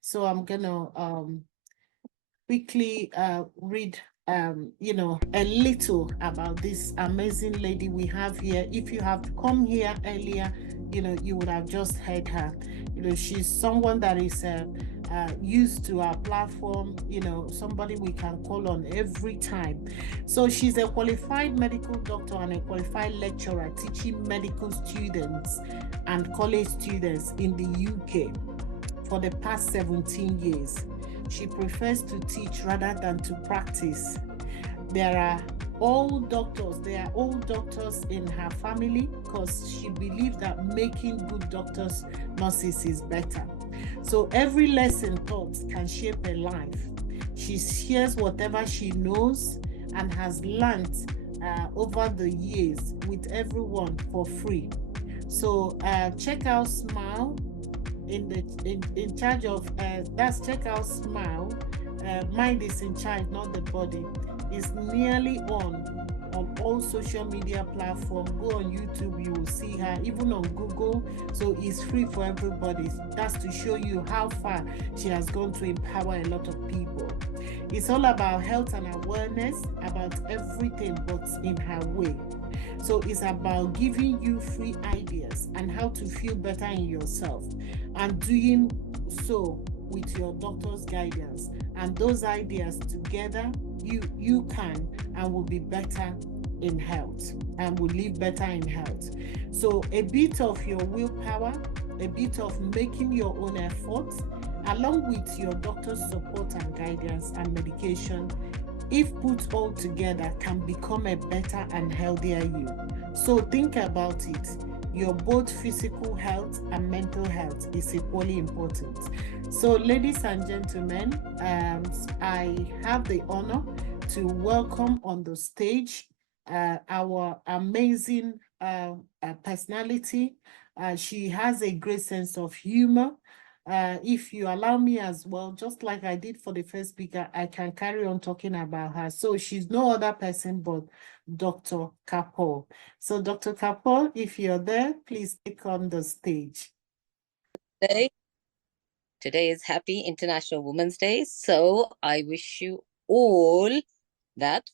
So I'm gonna quickly read a little about this amazing lady we have here. If you have come here earlier, you would have just heard her. She's someone that is used to our platform, somebody we can call on every time. So she's a qualified medical doctor and a qualified lecturer teaching medical students and college students in the UK for the past 17 years. She prefers to teach rather than to practice. There are old doctors in her family because she believes that making good doctors, nurses is better. So every lesson taught can shape a life. She shares whatever she knows and has learned over the years with everyone for free. So check out Smile in charge of that's check out Smile. Mind is in charge, not the body. It's nearly on all social media platforms. Go on YouTube, you will see her, even on Google. So it's free for everybody. That's to show you how far she has gone to empower a lot of people. It's all about health and awareness about everything, but in her way. So it's about giving you free ideas and how to feel better in yourself and doing so with your doctor's guidance. And those ideas together, you can and will be better in health and will live better in health. So a bit of your willpower, a bit of making your own efforts, along with your doctor's support and guidance and medication, if put all together, can become a better and healthier you. So think about it. Your both physical health and mental health is equally important. So, ladies and gentlemen, I have the honor to welcome on the stage our amazing personality. She has a great sense of humor. If you allow me as well, just like I did for the first speaker, I can carry on talking about her. So she's no other person but Dr. Kapoor. So Dr. Kapoor, if you're there, please take on the stage. Today, today is Happy International Women's Day, so I wish you all that.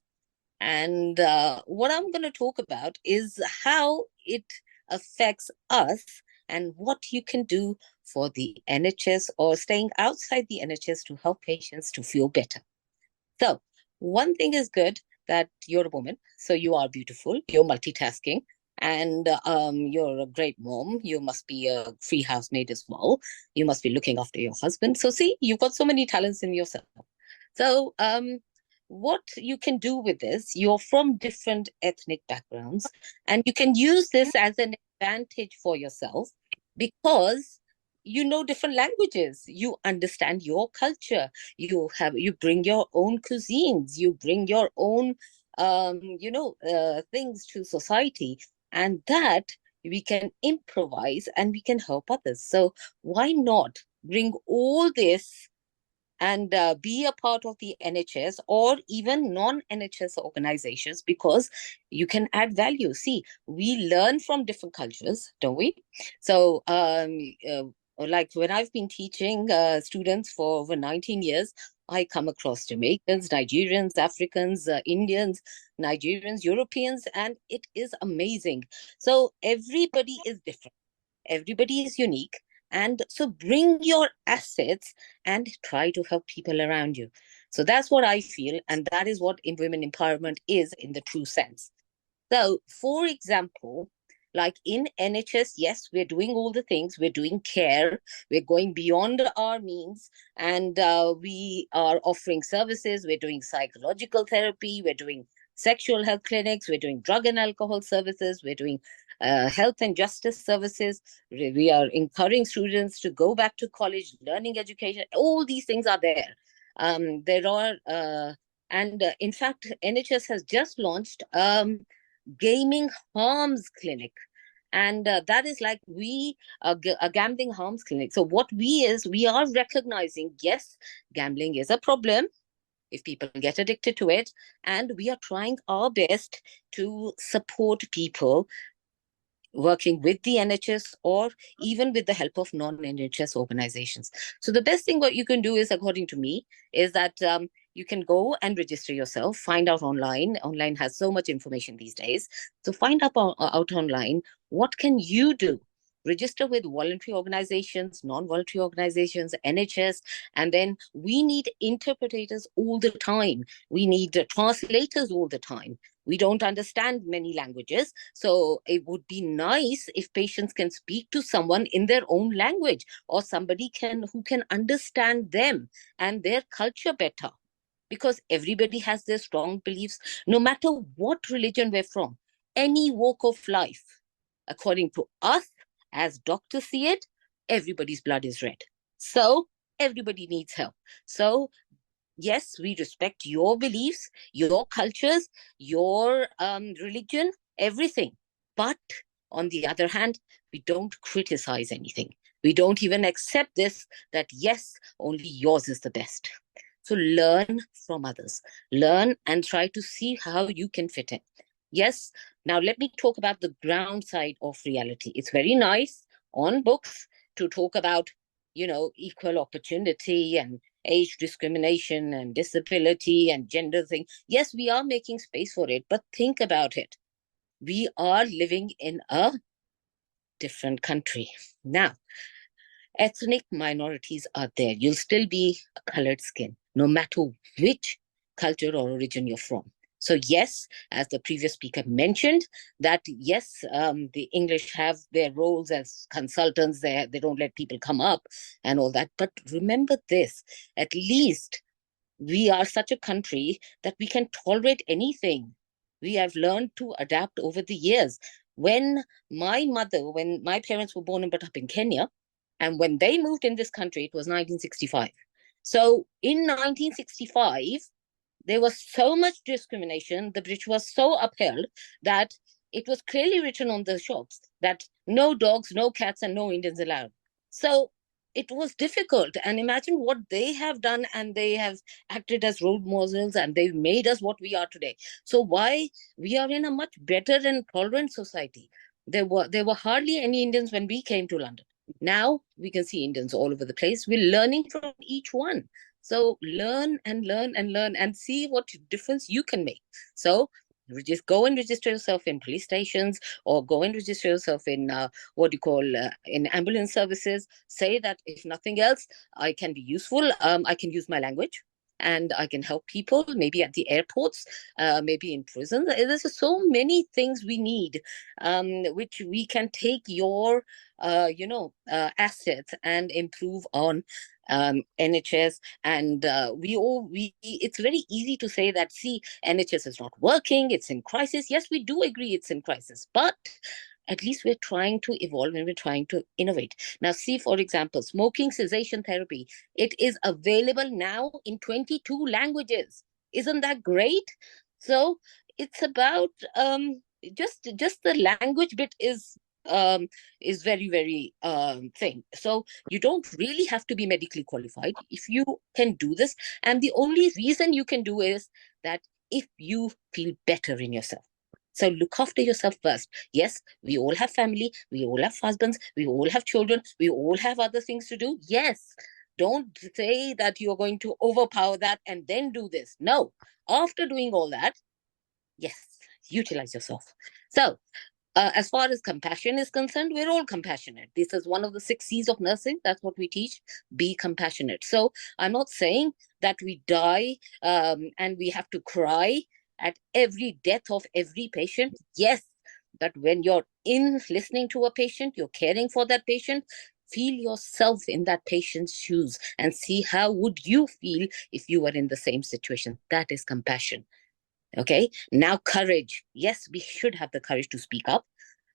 And what I'm going to talk about is how it affects us and what you can do for the NHS or staying outside the NHS to help patients to feel better. So, one thing is good that you're a woman, so you are beautiful, you're multitasking, and you're a great mom. You must be a free housemaid as well. You must be looking after your husband. So, see, you've got so many talents in yourself. So, what you can do with this, you're from different ethnic backgrounds, and you can use this as an advantage for yourself because you know different languages, you understand your culture, you bring your own cuisines, you bring your own things to society, and that we can improvise and we can help others. So why not bring all this and be a part of the NHS or even non-NHS organizations, because you can add value. See, we learn from different cultures, don't we? So, like when I've been teaching students for over 19 years, I come across Jamaicans, Nigerians, Africans, Indians, Nigerians, Europeans, and it is amazing. So everybody is different. Everybody is unique. And so bring your assets and try to help people around you. So that's what I feel. And that is what women empowerment is in the true sense. So, for example, like in NHS, yes, we're doing all the things, we're doing care, we're going beyond our means, and we are offering services, we're doing psychological therapy, we're doing sexual health clinics, we're doing drug and alcohol services, we're doing health and justice services, we are encouraging students to go back to college, learning education, all these things are there. There are, and in fact, NHS has just launched gaming harms clinic, and that is like we a gambling harms clinic. So what we are recognizing, yes, gambling is a problem if people get addicted to it, and we are trying our best to support people working with the NHS or even with the help of non-NHS organizations. So the best thing what you can do is, according to me, is that you can go and register yourself, find out online. Online has so much information these days. So find out online, what can you do? Register with voluntary organizations, non-voluntary organizations, NHS, and then we need interpreters all the time. We need translators all the time. We don't understand many languages. So it would be nice if patients can speak to someone in their own language, or somebody can who can understand them and their culture better. Because everybody has their strong beliefs, no matter what religion we're from, any walk of life. According to us, as doctors see it, everybody's blood is red. So everybody needs help. So yes, we respect your beliefs, your cultures, your religion, everything. But on the other hand, we don't criticize anything. We don't even accept this, that yes, only yours is the best. So learn from others, learn and try to see how you can fit in. Yes, now let me talk about the ground side of reality. It's very nice on books to talk about, equal opportunity and age discrimination and disability and gender thing. Yes, we are making space for it, but think about it. We are living in a different country. Now, ethnic minorities are there. You'll still be a colored skin, no matter which culture or origin you're from. So yes, as the previous speaker mentioned, that yes, the English have their roles as consultants. They don't let people come up and all that. But remember this: at least we are such a country that we can tolerate anything. We have learned to adapt over the years. When my parents were born and brought up in Kenya, and when they moved in this country, it was 1965. So in 1965, there was so much discrimination. The British was so upheld that it was clearly written on the shops that no dogs, no cats, and no Indians allowed. So it was difficult. And imagine what they have done, and they have acted as role models, and they've made us what we are today. So why we are in a much better and tolerant society? There were hardly any Indians when we came to London. Now we can see Indians all over the place. We're learning from each one. So learn and learn and learn and see what difference you can make. So just go and register yourself in police stations, or go and register yourself in what do you call in ambulance services. Say that if nothing else, I can be useful. I can use my language, and I can help people, maybe at the airports, maybe in prisons. There's so many things we need, which we can take your, assets and improve on NHS. And it's very easy to say that, see, NHS is not working, it's in crisis. Yes, we do agree it's in crisis, but at least we're trying to evolve and we're trying to innovate. Now, see, for example, smoking cessation therapy. It is available now in 22 languages. Isn't that great? So it's about just the language bit is very, very thing. So you don't really have to be medically qualified if you can do this. And the only reason you can do is that if you feel better in yourself. So look after yourself first. Yes, we all have family, we all have husbands, we all have children, we all have other things to do. Yes, don't say that you're going to overpower that and then do this. No, after doing all that, yes, utilize yourself. So as far as compassion is concerned, we're all compassionate. This is one of the 6 C's of nursing. That's what we teach. Be compassionate. So I'm not saying that we die and we have to cry at every death of every patient. Yes, but when you're in listening to a patient, you're caring for that patient, feel yourself in that patient's shoes and see how would you feel if you were in the same situation. That is compassion. Okay, now courage. Yes, we should have the courage to speak up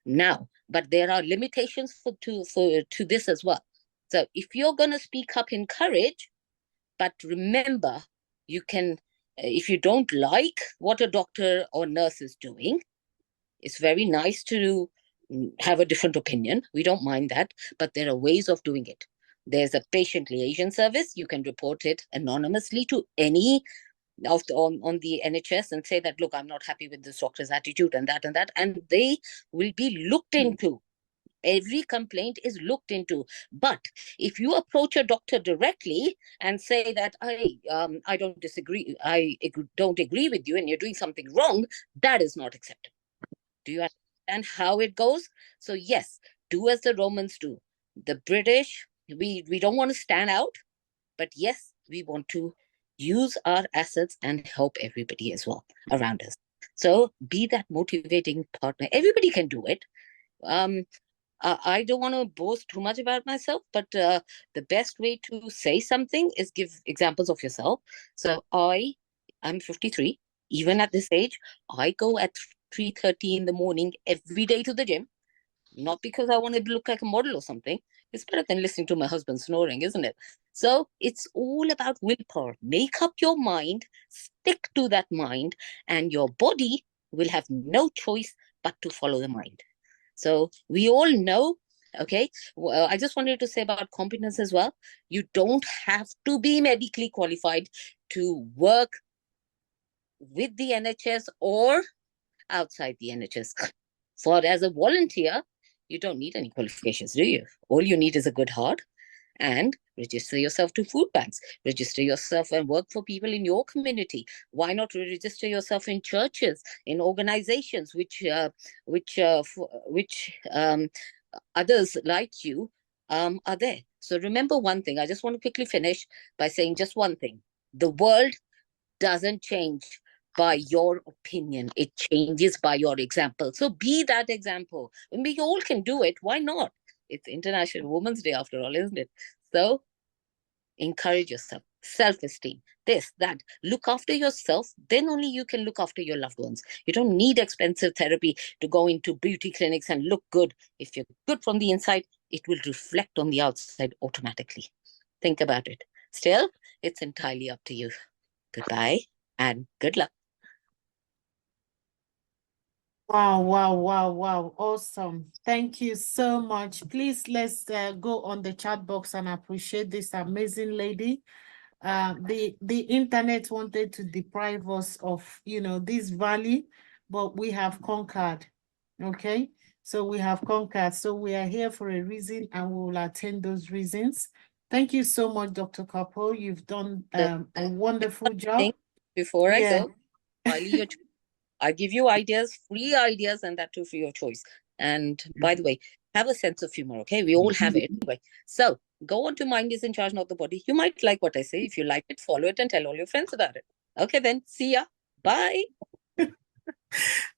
now, but there are limitations to this as well. So if you're going to speak up in courage, but remember, you can, if you don't like what a doctor or nurse is doing, it's very nice to have a different opinion. We don't mind that, but there are ways of doing it. There's a patient liaison service. You can report it anonymously to any on the NHS and say that, look, I'm not happy with this doctor's attitude and that and that, and they will be looked into. Every complaint is looked into. But if you approach a doctor directly and say that I don't disagree, don't agree with you, and you're doing something wrong, that is not acceptable. Do you understand how it goes? So yes, do as the Romans do. The British, we don't want to stand out, but yes, we want to use our assets and help everybody as well around us. So be that motivating partner. Everybody can do it. Um, I don't want to boast too much about myself, but the best way to say something is give examples of yourself. So I'm 53. Even at this age, I go at 3:30 in the morning every day to the gym. Not because I want to look like a model or something. It's better than listening to my husband snoring, isn't it? So it's all about willpower. Make up your mind, stick to that mind, and your body will have no choice but to follow the mind. So we all know, okay. Well, I just wanted to say about competence as well. You don't have to be medically qualified to work with the NHS or outside the NHS. For as a volunteer, you don't need any qualifications, do you? All you need is a good heart and register yourself to food banks. Register yourself and work for people in your community. Why not register yourself in churches, in organizations which others like you are there. So remember one thing. I just want to quickly finish by saying just one thing. The world doesn't change by your opinion. It changes by your example. So be that example. When we all can do it, why not? It's International Women's Day after all, isn't it? So encourage yourself, self-esteem, this, that. Look after yourself, then only you can look after your loved ones. You don't need expensive therapy to go into beauty clinics and look good. If you're good from the inside, it will reflect on the outside automatically. Think about it. Still, it's entirely up to you. Goodbye and good luck. Wow, wow, wow, wow. Awesome. Thank you so much. Please let's go on the chat box and appreciate this amazing lady. The internet wanted to deprive us of, this valley, but we have conquered. Okay. So we have conquered. So we are here for a reason and we will attend those reasons. Thank you so much, Dr. Kapoor. You've done So, a wonderful think job. before I Yeah. go, highly your I give you ideas, free ideas, and that too free of choice. And by the way, have a sense of humor, okay? We all have it anyway. So go on to Mind is in Charge, Not the Body. You might like what I say. If you like it, follow it and tell all your friends about it. Okay, then. See ya. Bye.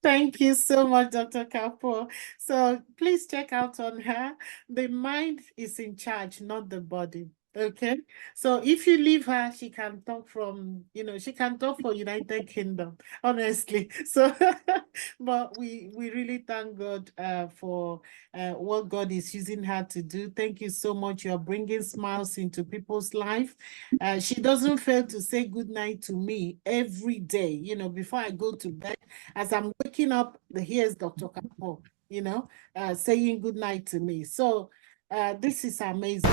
Thank you so much, Dr. Kapoor. So please check out on her. The mind is in charge, not the body. Okay. So if you leave her, she can talk from, she can talk for United Kingdom, honestly. So, but we really thank God for what God is using her to do. Thank you so much. You're bringing smiles into people's life. She doesn't fail to say good night to me every day, before I go to bed. As I'm waking up, here's Dr. Kapoor, saying good night to me. So this is amazing.